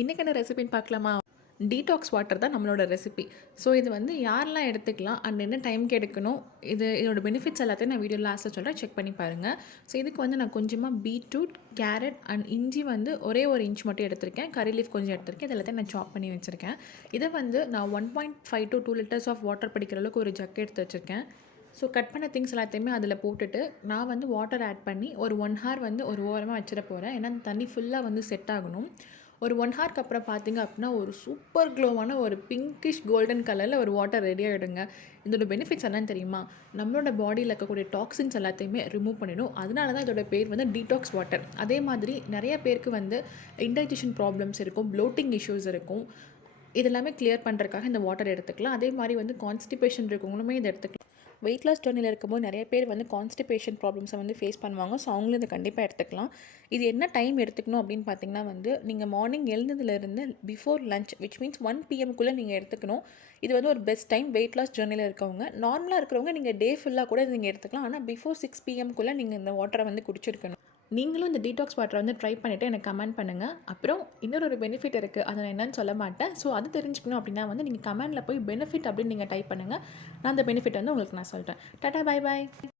இன்றைக்கான ரெசிபின்னு பார்க்கலாமா? Detox water தான் நம்மளோட ரெசிபி. ஸோ இது வந்து யாரெல்லாம் எடுத்துக்கலாம் அண்ட் என்ன டைம்க்கு எடுக்கணும், இதோட பெனிஃபிட்ஸ் எல்லாத்தையும் நான் வீடியோ லாஸ்ட்டில் சொல்கிறேன், செக் பண்ணி பாருங்கள். ஸோ இதுக்கு வந்து நான் கொஞ்சமாக பீட்ரூட், கேரட் அண்ட் இஞ்சி வந்து ஒரே ஒரு இன்ச் மட்டும் எடுத்திருக்கேன். கறி லீஃப் கொஞ்சம் எடுத்திருக்கேன். இது எல்லாத்தையும் நான் சாப் பண்ணி வச்சுருக்கேன். இதை வந்து நான் 1.5 to 2 லிட்டர்ஸ் ஆஃப் வாட்டர் பிடிக்கிற அளவுக்கு ஒரு ஜக் எடுத்து வச்சுருக்கேன். ஸோ கட் பண்ண திங்ஸ் எல்லாத்தையுமே அதில் போட்டுட்டு நான் வந்து வாட்டர் ஆட் பண்ணி ஒரு 1 ஹவர் வந்து ஒரு ஓரமாக வச்சிட போகிறேன். ஏன்னா அந்த தண்ணி ஃபுல்லாக வந்து செட் ஆகணும். ஒரு 1 ஹவருக்கு அப்புறம் பார்த்தீங்க அப்படின்னா ஒரு சூப்பர் க்ளோவான ஒரு பிங்கிஷ் கோல்டன் கலரில் ஒரு வாட்டர் ரெடி ஆகிடுங்க. இதோட பெனிஃபிட்ஸ் என்னன்னு தெரியுமா? நம்மளோட பாடியில் இருக்கக்கூடிய டாக்ஸின்ஸ் எல்லாத்தையுமே ரிமூவ் பண்ணிடும். அதனால தான் இதோட பேர் வந்து டீடாக்ஸ் வாட்டர். அதே மாதிரி நிறைய பேருக்கு வந்து இன்டைஜஷன் ப்ராப்ளம்ஸ் இருக்கும், ப்ளோட்டிங் இஷ்யூஸ் இருக்கும். இதெல்லாமே கிளியர் பண்ணுறதுக்காக இந்த வாட்டர் எடுத்துக்கலாம். அதே மாதிரி வந்து கான்ஸ்டிபேஷன் இருக்கவங்களுமே இதை எடுத்துக்கலாம். வெயிட் லாஸ் ஜர்னியில் இருக்கும்போது நிறைய பேர் வந்து கான்ஸ்டிபேஷன் ப்ராப்ளம்ஸை வந்து ஃபேஸ் பண்ணுவாங்க. ஸோ அவங்களும் இதை கண்டிப்பாக எடுத்துக்கலாம். இது என்ன டைம் எடுத்துக்கணும் அப்படின்னு பார்த்தீங்கன்னா வந்து நீங்கள் மார்னிங் எழுந்ததுலேருந்து பிஃபோர் லஞ்ச் விச் மீன்ஸ் 1 பிஎம்க்குள்ளே நீங்கள் எடுத்துக்கணும். இது வந்து ஒரு பெஸ்ட் டைம் வெயிட் லாஸ் ஜர்னியில் இருக்கவங்க. நார்மலாக இருக்கிறவங்க நீங்கள் டே ஃபுல்லாக கூட இது நீங்கள் எடுத்துக்கலாம். ஆனால் பிஃபோர் 6 பிஎம்க்குள்ளே நீங்கள் இந்த வாட்டரை வந்து குடிச்சிருக்கணும். நீங்களும் இந்த டீடாக்ஸ் வாட்டரை வந்து ட்ரை பண்ணிவிட்டு எனக்கு கமெண்ட் பண்ணுங்கள். அப்புறம் இன்னொரு பெனிஃபிட் இருக்குது, அதை நான் என்னன்னு சொல்ல மாட்டேன். ஸோ அது தெரிஞ்சுக்கணும் அப்படின்னா வந்து நீங்கள் கமெண்டில் போய் பெனிஃபிட் அப்படின்னு நீங்கள் டைப் பண்ணுங்கள். நான் அந்த பெனிஃபிட் வந்து உங்களுக்கு நான் சொல்கிறேன். Tata, bye bye.